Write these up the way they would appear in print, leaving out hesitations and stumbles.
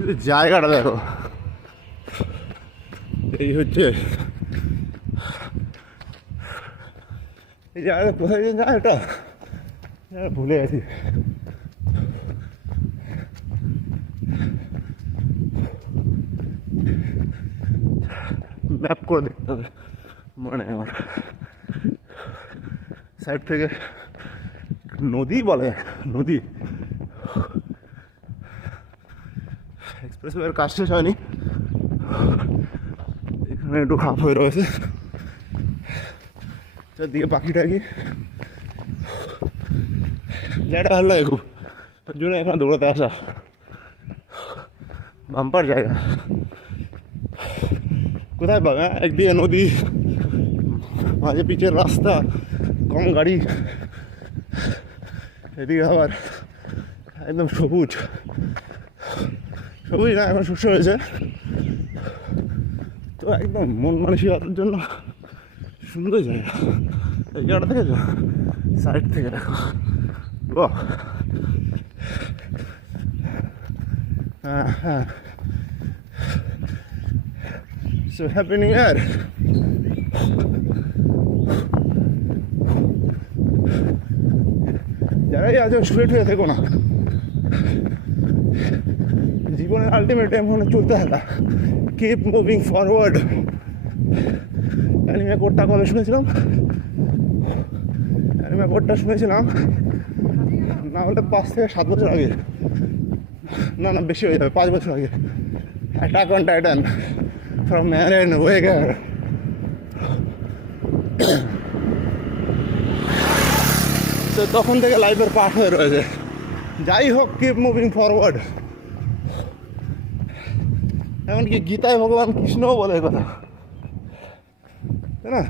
শুধু জায়গাটা দেখো, এই হচ্ছে এই জায়গাটা কোথায় যায় এটা ভুলে গেছি। ম্যাপ করে দেখতে হবে, মানে আমার সাইড থেকে নদী বলে, নদী এক্সপ্রেসওয়ের কাজ শেষ হয়নি, এখানে একটু খাপ হয়ে রয়েছে, চারদিকে পাখি টাকি, জায়গাটা ভালো লাগে খুব, তার জন্য এখানে দৌড়াতে আসা। বাম্পার জায়গা, কোথায় পাবে? একদিকে নদী, মাঝে পিচের রাস্তা, কম গাড়ি, এদিকে আবার একদম সবুজ, সবুজ না এখন শস্য হয়েছে, তো একদম মন মানসিকতার জন্য সুন্দর জায়গা। এই জায়গাটা দেখেছো সাইড থেকে দেখো, বাহ। হ্যাঁ হ্যাঁ, সো হ্যাপি নিউ ইয়ার। যারাই আজ স্টুডেন্ট হয়ে থেকো না, জীবনের আলটিমেট এম হলে চলতে থাকা, কিপ মুভিং ফরওয়ার্ড। অ্যানিমে কোডটা কবে শুনেছিলাম? অ্যানিমে কোডটা শুনেছিলাম না হলে 5 থেকে 7 বছর আগে, না না বেশি হয়ে যাবে, 5 বছর আগে। Attack on Titan from Marren Wager. তো তখন থেকে লাইফের পার্ট হয়ে রয়েছে। যাই হোক, কিপ মুভিং ফরওয়ার্ড। এমনকি গীতায় ভগবান কৃষ্ণও বলে কথা, তাই না,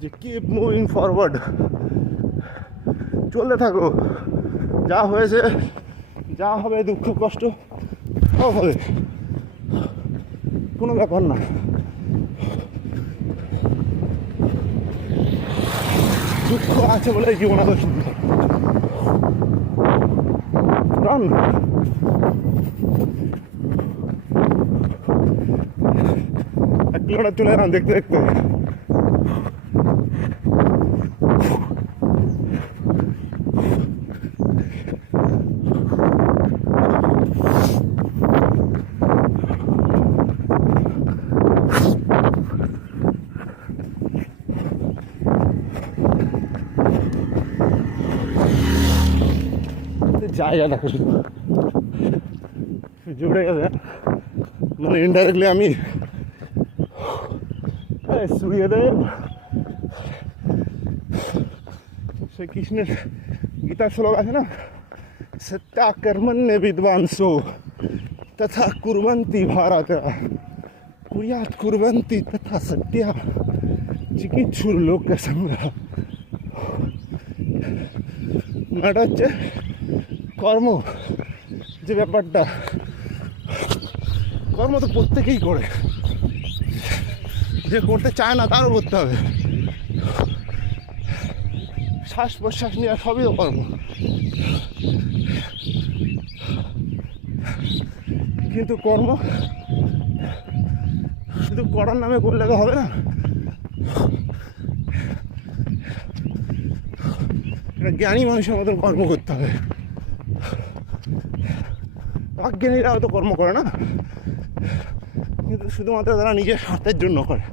যে কিপ মুভিং ফরওয়ার্ড, চলতে থাকো, যা হয়েছে, যা হবে, দুঃখ কষ্ট সব হবে, কোনো ব্যাপার না। দুঃখ আছে বলে জীবন এত সুন্দর। রান এক কিলোমিটার চলে এলাম দেখতে দেখতে। জায়গা দেখো শুধু জুড়ে গেছে, মানে ইনডাইরেক্টলি আমি সূর্যদেব সে কৃষ্ণের গীতার শ্লোক আছে না, সত্যা কর্মণ্যে বিদ্বাংসো তথা কুর্বন্তি ভারত কুর্যাৎ কুর্বন্তি তথা সত্যা চিকিৎসুর লোকে সংগ্রহ। এটা হচ্ছে কর্ম, যে ব্যাপারটা, কর্ম তো প্রত্যেকেই করে, যে করতে চায় না তারও করতে হবে। শ্বাস প্রশ্বাস নেওয়া সবই তো কর্ম, কিন্তু কর্ম শুধু করার নামে করলে তো হবে না। জ্ঞানী মানুষের মতন কর্ম করতে হবে। অজ্ঞানীরা হয়তো কর্ম করে না, কিন্তু শুধুমাত্র তারা নিজের স্বার্থের জন্য করে,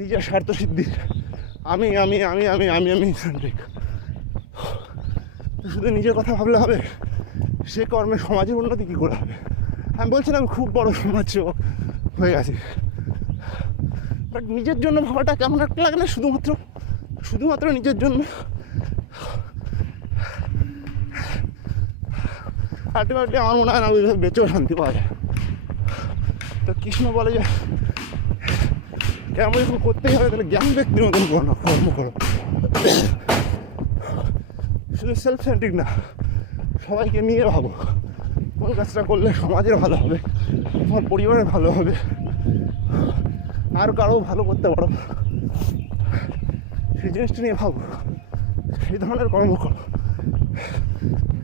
নিজের স্বার্থ সিদ্ধির। আমি আমি আমি আমি আমি আমি সেন্ট্রিক। শুধু নিজের কথা ভাবলে হবে? সে কর্মে সমাজের উন্নতি কী করে হবে? আমি বলছিলাম খুব বড় সমাজসেবক হয়ে গেছে, বাট নিজের জন্য ভাবাটা কেমন একটা লাগে না? শুধুমাত্র নিজের জন্য। আলটিমেটলি আমার মনে হয় না বেঁচেও শান্তি পাওয়া যায়। তো কৃষ্ণ বলে যে কর্ম যখন করতেই হবে তাহলে জ্ঞান ব্যক্তির মতন কর্ম করো। শুধু সেলফ সেন্ট্রিক না, সবাইকে নিয়ে ভাবো কোন কাজটা করলে সমাজের ভালো হবে, তোমার পরিবারের ভালো হবে, আর কারো ভালো করতে পারো, সেই জিনিসটা নিয়ে ভাবো, সেই ধরনের কর্ম করো।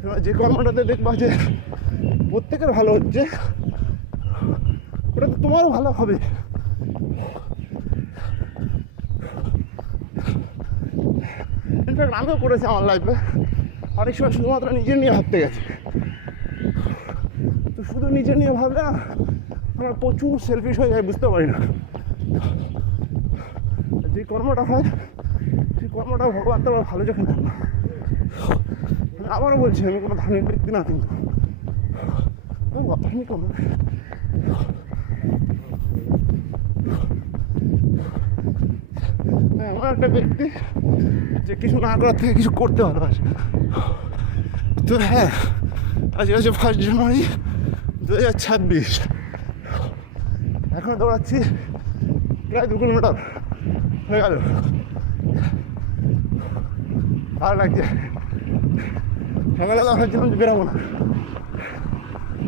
এবার যে কর্মটাতে দেখবা যে প্রত্যেকের ভালো হচ্ছে, ওটা তো তোমারও ভালো হবে। ইনফ্যাক্ট আমিও করেছি আমার লাইফে, অনেক সময় শুধুমাত্র নিজের নিয়ে ভাবতে গেছে। তো শুধু নিজের নিয়ে ভাবলে না আমার প্রচুর সেলফিশ হয়ে যায়, বুঝতে পারি না। যে কর্মটা হয় সেই কর্মটা ভগবান তো ভালো চোখে না। আবারও বলছি, আমি কোনো ধার্মিক ব্যক্তি না, কিন্তু অধার্মিক আমার এমন একটা ব্যক্তি যে কিছু না করার থেকে কিছু করতে ভালোবাসে। তো হ্যাঁ, আজ হচ্ছে 1 জানুয়ারি 2026। এখন দৌড়াচ্ছি প্রায় 2 কিলোমিটার হয়ে গেল, ভালো লাগছে। সকালবেলা ভাবছিলাম যে বেরোবো না,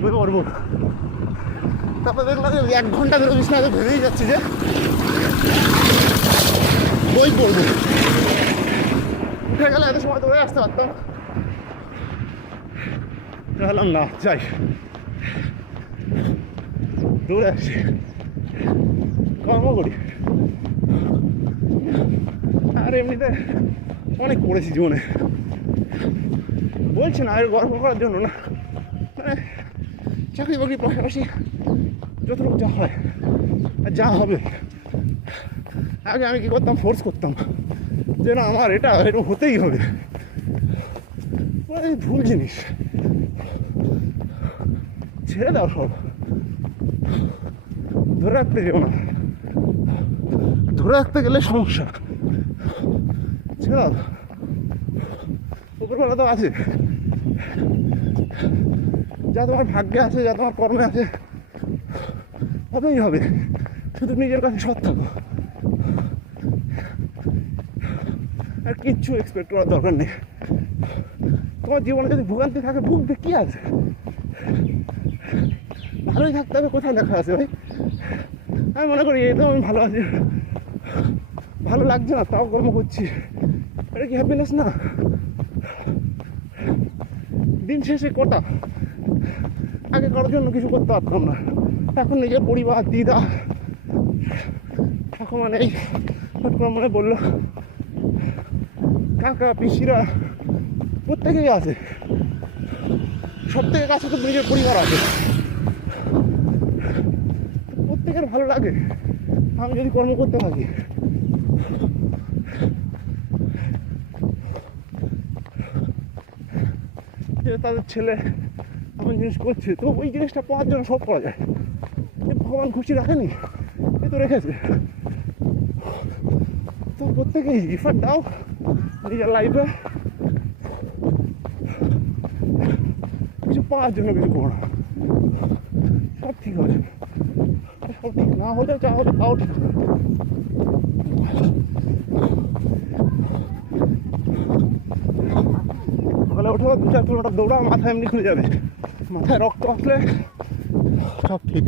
বই পড়বো, তারপরে দেখলাম যে 1 ঘন্টা ধরে বিছানাতে ভেবেই যাচ্ছি যে বই পড়বো। উঠে গেলে এত সময় দৌড়ে আসতে পারতাম, ভাবলাম না যাই, দৌড়ে আসছি, কর্ম করি। আর এমনিতে অনেক পড়েছি জীবনে, বলছি না আর গর্ব করার জন্য না, মানে চাকরি বাকরির পাশাপাশি যতটুকু যা হয় আর যা হবে। আগে আমি কী করতাম, ফোর্স করতাম যে না আমার এটা এরকম হতেই হবে, মানে ভুল জিনিস, ছেড়ে দাও সব, ধরে রাখতে যেও না, ধরে রাখতে গেলে সমস্যা, ছেড়ে দাও। উপরবেলা তো আছে, যা তোমার ভাগ্যে আছে, যা তোমার কর্মে আছে হবেই হবে, শুধু নিজের কাছে সৎ থাকো, আর কিচ্ছু এক্সপেক্ট করার দরকার নেই। তোমার জীবনে যদি ভোগান্তি থাকে, ভুগবে, কি আছে, ভালোই থাকতে হবে, কোথায় লেখা আছে ভাই? আমি মনে করি এই তো আমি ভালো আছি, ভালো লাগছে না তাও কর্ম করছি, এটা কি হ্যাপিনেস না? দিন শেষে কটা, আগে কারোর জন্য কিছু করতে পারতাম না, এখন নিজের পরিবার, দিদা, এখন মানে এই মনে বললো, কাকা পিসিরা প্রত্যেকেই আছে, সব থেকে কাছে তো নিজের পরিবার আছে, প্রত্যেকের ভালো লাগে আমি যদি কর্ম করতে থাকি। যে তাদের ছেলে এমন জিনিস করছে, তো ওই জিনিসটা পাওয়ার জন্য সব করা যায়, ভগবান খুশি রাখেনি, এ তো রেখেছে। তো প্রত্যেকেই ইফার্ট দাও নিজের লাইফে, কিছু পাওয়ার জন্য কিছু করো না, সব ঠিক হবে। সব ঠিক না হলে যা হবে তাও ঠিক হবে। সকালে উঠে 2-4 কিলোমিটার দৌড়াও, মাথা এমনি খুলে যাবে, মাথায় রক্ত আসলে সব ঠিক।